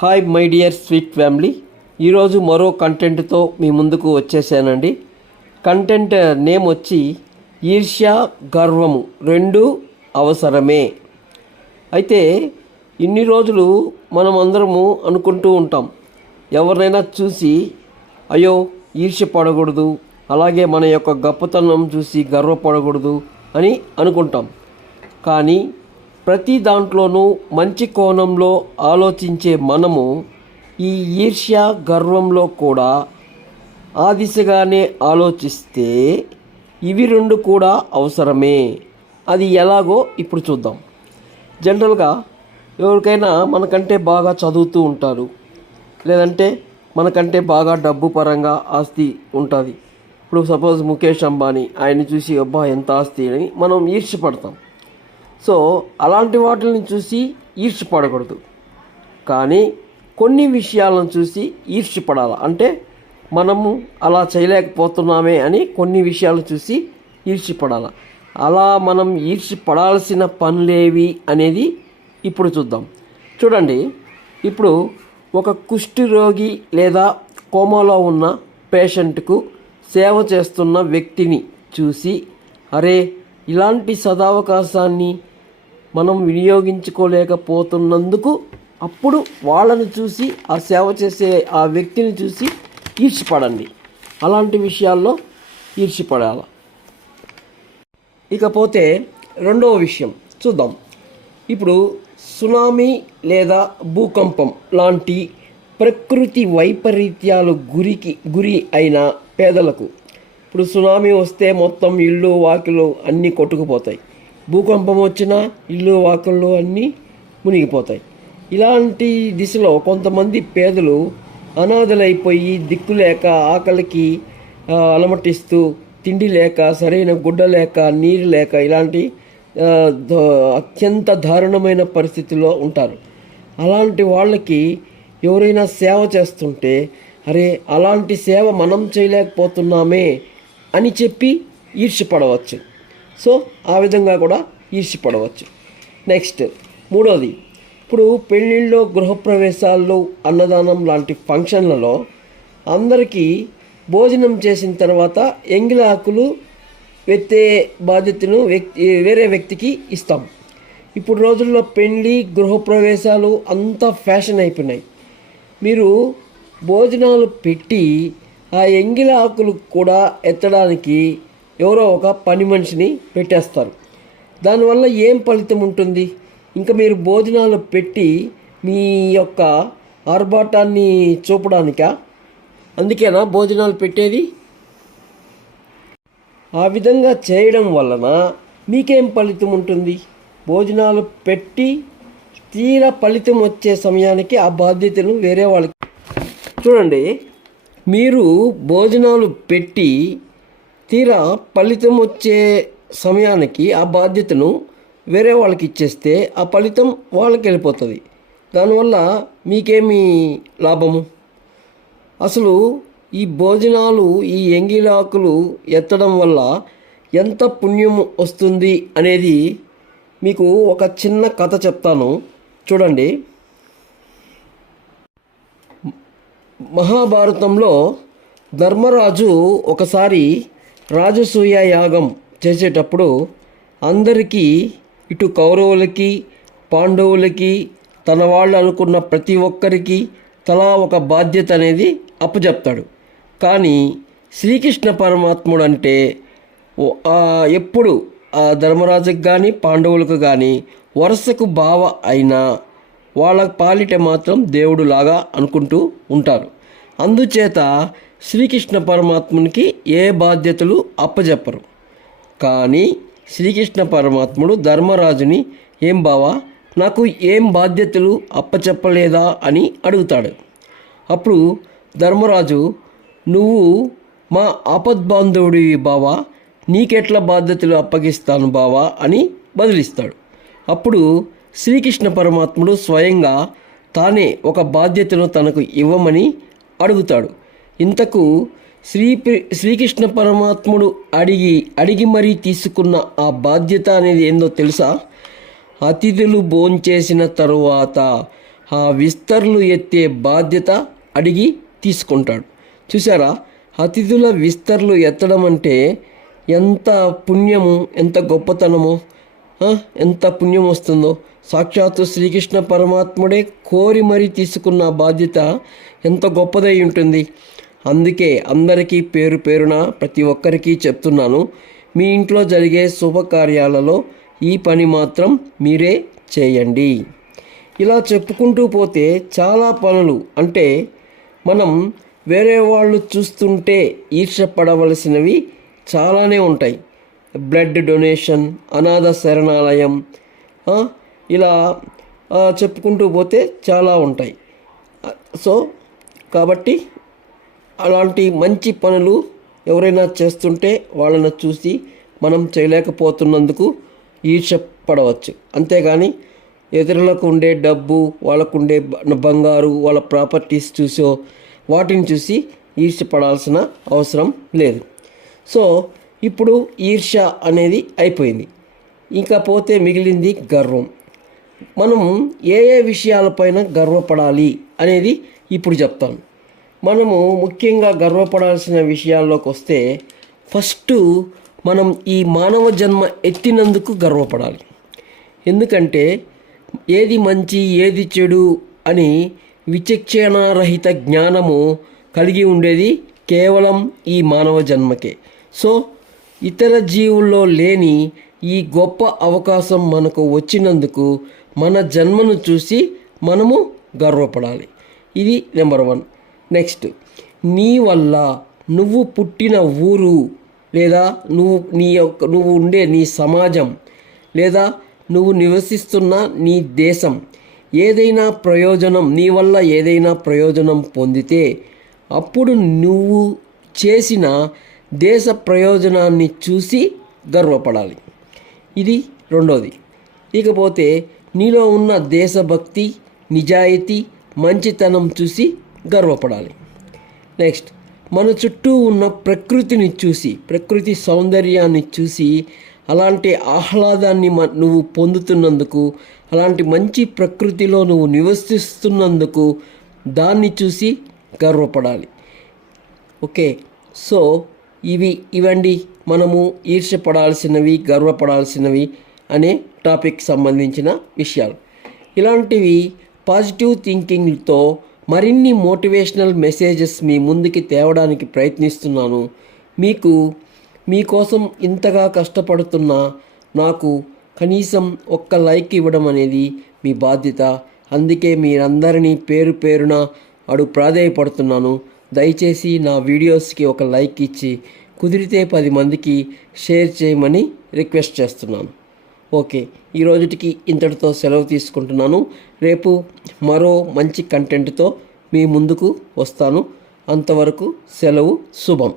Hi my dear sweet family, ఈరోజు మరో కంటెంట్తో మీ ముందుకు వచ్చేసానండి. కంటెంట్ నేమ్ వచ్చి ఈర్ష్య, గర్వము రెండు అవసరమే. అయితే ఇన్ని రోజులు మనం అందరము అనుకుంటూ ఉంటాం, ఎవరినైనా చూసి అయ్యో ఈర్ష్య పడకూడదు, అలాగే మన యొక్క గొప్పతనం చూసి గర్వపడకూడదు అని అనుకుంటాం. కానీ ప్రతి దాంట్లోనూ మంచి కోణంలో ఆలోచించే మనము ఈ ఈర్ష్య, గర్వంలో కూడా ఆ దిశగానే ఆలోచిస్తే ఇవి రెండు కూడా అవసరమే. అది ఎలాగో ఇప్పుడు చూద్దాం. జనరల్గా ఎవరికైనా మనకంటే బాగా చదువుతూ ఉంటారు, లేదంటే మనకంటే బాగా డబ్బు పరంగా ఆస్తి ఉంటుంది. ఇప్పుడు సపోజ్ ముఖేష్ అంబానీ, ఆయన్ని చూసి అబ్బా ఎంత ఆస్తి అని మనం ఈర్ష్యపడతాం. సో అలాంటి వాటిని చూసి ఈర్ష్యపడకూడదు, కానీ కొన్ని విషయాలను చూసి ఈర్ష్యపడాలి. అంటే మనము అలా చేయలేకపోతున్నామే అని కొన్ని విషయాలు చూసి ఈర్ష్యపడాలి. అలా మనం ఈర్ష్యపడాల్సిన పనులేవి అనేది ఇప్పుడు చూద్దాం. చూడండి, ఇప్పుడు ఒక కుష్టి రోగి లేదా కోమాలో ఉన్న పేషెంట్కు సేవ చేస్తున్న వ్యక్తిని చూసి అరే ఇలాంటి సదావకాశాన్ని మనం వినియోగించుకోలేకపోతున్నందుకు అప్పుడు వాళ్ళని చూసి, ఆ సేవ చేసే ఆ వ్యక్తిని చూసి ఈర్ష్యపడండి. అలాంటి విషయాల్లో ఈర్ష్యపడాలి. ఇకపోతే రెండవ విషయం చూద్దాం. ఇప్పుడు సునామీ లేదా భూకంపం లాంటి ప్రకృతి వైపరీత్యాలు గురి అయిన పేదలకు, ఇప్పుడు సునామీ వస్తే మొత్తం ఇళ్ళు వాకిలు అన్నీ కొట్టుకుపోతాయి, భూకంపం వచ్చినా ఇళ్ళు వాకిళ్ళు అన్నీ మునిగిపోతాయి. ఇలాంటి దిశలో కొంతమంది పేదలు అనాథలైపోయి దిక్కులేక, ఆకలికి అలమటిస్తూ, తిండి లేక, సరైన గుడ్డ లేక, నీరు లేక, ఇలాంటి అత్యంత దారుణమైన పరిస్థితుల్లో ఉంటారు. అలాంటి వాళ్ళకి ఎవరైనా సేవ చేస్తుంటే అరే అలాంటి సేవ మనం చేయలేకపోతున్నామే అని చెప్పి ఈర్ష్యపడవచ్చు. సో ఆ విధంగా కూడా ఈర్ష్యపడవచ్చు. నెక్స్ట్ మూడోది, ఇప్పుడు పెళ్ళిళ్ళు, గృహప్రవేశాల్లో, అన్నదానం లాంటి ఫంక్షన్లలో అందరికీ భోజనం చేసిన తర్వాత ఎంగిలి ఆకులు ఎత్తే బాధ్యతను వేరే వ్యక్తికి ఇస్తాం. ఇప్పుడు రోజుల్లో పెళ్ళి, గృహప్రవేశాలు అంతా ఫ్యాషన్ అయిపోయినాయి. మీరు భోజనాలు పెట్టి ఆ ఎంగిలి ఆకులు కూడా ఎత్తడానికి ఎవరో ఒక పని మనిషిని పెట్టేస్తారు. దానివల్ల ఏం ఫలితం ఉంటుంది? ఇంకా మీరు భోజనాలు పెట్టి మీ యొక్క ఆర్భాటాన్ని చూపడానికా? అందుకేనా భోజనాలు పెట్టేది? ఆ విధంగా చేయడం వలన మీకేం ఫలితం ఉంటుంది? భోజనాలు పెట్టి తీరా ఫలితం వచ్చే సమయానికి ఆ బాధ్యతను వేరే వాళ్ళకి చూడండి. మీరు భోజనాలు పెట్టి తీరా ఫలితం వచ్చే సమయానికి ఆ బాధ్యతను వేరే వాళ్ళకి ఇచ్చేస్తే ఆ ఫలితం వాళ్ళకి వెళ్ళిపోతుంది. దానివల్ల మీకేమీ లాభము? అసలు ఈ భోజనాలు, ఈ ఎంగిలాకులు ఎత్తడం వల్ల ఎంత పుణ్యం వస్తుంది అనేది మీకు ఒక చిన్న కథ చెప్తాను, చూడండి. మహాభారతంలో ధర్మరాజు ఒకసారి రాజసూయ యాగం చేసేటప్పుడు అందరికీ, ఇటు కౌరవులకి, పాండవులకి, తన వాళ్ళు అనుకున్న ప్రతి ఒక్కరికి తలా ఒక బాధ్యత అనేది అప్పచెప్తాడు. కానీ శ్రీకృష్ణ పరమాత్ముడు అంటే ఎప్పుడు ఆ ధర్మరాజుకు కానీ, పాండవులకు కానీ వరుసకు బావ అయినా వాళ్ళ పాలిట మాత్రం దేవుడులాగా అనుకుంటూ ఉంటారు. అందుచేత శ్రీకృష్ణ పరమాత్మునికి ఏ బాధ్యతలు అప్పచెప్పరు. కానీ శ్రీకృష్ణ పరమాత్ముడు ధర్మరాజుని ఏం బావా, నాకు ఏం బాధ్యతలు అప్పచెప్పలేదా అని అడుగుతాడు. అప్పుడు ధర్మరాజు, నువ్వు మా ఆపద్బాంధవుడివి బావా, నీకెట్లా బాధ్యతలు అప్పగిస్తాను బావా అని బదిలిస్తాడు. అప్పుడు శ్రీకృష్ణ పరమాత్ముడు స్వయంగా తానే ఒక బాధ్యతను తనకు ఇవ్వమని అడుగుతాడు. ఇంతకు శ్రీకృష్ణ పరమాత్ముడు అడిగి మరీ తీసుకున్న ఆ బాధ్యత అనేది ఏందో తెలుసా? అతిథులు భోంచేసిన తరువాత ఆ విస్తర్లు ఎత్తే బాధ్యత అడిగి తీసుకుంటాడు. చూసారా, అతిథుల విస్తర్లు ఎత్తడం అంటే ఎంత పుణ్యము, ఎంత గొప్పతనమో, ఎంత పుణ్యం వస్తుందో. సాక్షాత్తు శ్రీకృష్ణ పరమాత్ముడే కోరి మరీ తీసుకున్న బాధ్యత ఎంత గొప్పదై ఉంటుంది. అందుకే అందరికీ పేరు పేరున ప్రతి ఒక్కరికి చెప్తున్నాను, మీ ఇంట్లో జరిగే శుభకార్యాలలో ఈ పని మాత్రం మీరే చేయండి. ఇలా చెప్పుకుంటూ పోతే చాలా పనులు, అంటే మనం వేరే వాళ్ళు చూస్తుంటే ఈర్ష్యపడవలసినవి చాలానే ఉంటాయి. బ్లడ్ డొనేషన్, అనాథ శరణాలయం, ఇలా చెప్పుకుంటూ పోతే చాలా ఉంటాయి. సో కాబట్టి అలాంటి మంచి పనులు ఎవరైనా చేస్తుంటే వాళ్ళని చూసి మనం చేయలేకపోతున్నందుకు ఈర్ష్యపడవచ్చు. అంతేగాని ఇతరులకు ఉండే డబ్బు, వాళ్ళకు ఉండే బంగారు, వాళ్ళ ప్రాపర్టీస్ చూసో వాటిని చూసి ఈర్ష్యపడాల్సిన అవసరం లేదు. సో ఇప్పుడు ఈర్ష్య అనేది అయిపోయింది. ఇంకా పోతే మిగిలింది గర్వం. మనం ఏ ఏ విషయాలపైన గర్వపడాలి అనేది ఇప్పుడు చెప్తాను. మనము ముఖ్యంగా గర్వపడాల్సిన విషయాల్లోకి వస్తే ఫస్ట్ మనం ఈ మానవ జన్మ ఎత్తినందుకు గర్వపడాలి. ఎందుకంటే ఏది మంచి ఏది చెడు అని విచక్షణారహిత జ్ఞానము కలిగి ఉండేది కేవలం ఈ మానవ జన్మకే. సో ఇతర జీవుల్లో లేని ఈ గొప్ప అవకాశం మనకు వచ్చినందుకు మన జన్మను చూసి మనము గర్వపడాలి. ఇది నెంబర్ 1. నెక్స్ట్, నీ వల్ల నువ్వు పుట్టిన ఊరు, లేదా నువ్వు ఉండే నీ సమాజం, లేదా నువ్వు నివసిస్తున్న నీ దేశం ఏదైనా ప్రయోజనం, నీ వల్ల ఏదైనా ప్రయోజనం పొందితే అప్పుడు నువ్వు చేసిన దేశ ప్రయోజనాన్ని చూసి గర్వపడాలి. ఇది రెండోది. ఇకపోతే నీలో ఉన్న దేశభక్తి, నిజాయితీ, మంచితనం చూసి గర్వపడాలి. నెక్స్ట్, మన చుట్టూ ఉన్న ప్రకృతిని చూసి, ప్రకృతి సౌందర్యాన్ని చూసి అలాంటి ఆహ్లాదాన్ని నువ్వు పొందుతున్నందుకు, అలాంటి మంచి ప్రకృతిలో నువ్వు నివసిస్తున్నందుకు దాన్ని చూసి గర్వపడాలి. ఓకే, సో ఇవండి మనము ఈర్ష్యపడాల్సినవి, గర్వపడాల్సినవి అనే టాపిక్ సంబంధించిన విషయాలు. ఇలాంటివి పాజిటివ్ థింకింగ్తో మరిన్ని మోటివేషనల్ మెసేజెస్ మీ ముందుకి తేవడానికి ప్రయత్నిస్తున్నాను. మీకోసం ఇంతగా కష్టపడుతున్న నాకు కనీసం ఒక్క లైక్ ఇవ్వడం అనేది మీ బాధ్యత. అందుకే మీరందరినీ పేరు పేరున ప్రాధేయపడుతున్నాను. దయచేసి నా వీడియోస్కి ఒక లైక్ ఇచ్చి కుదిరితే 10 మందికి షేర్ చేయమని రిక్వెస్ట్ చేస్తున్నాను. ఓకే, ఈ రోజుటికి ఇంతటితో సెలవు తీసుకుంటున్నాను. రేపు మరో మంచి కంటెంట్తో మీ ముందుకు వస్తాను. అంతవరకు సెలవు, శుభం.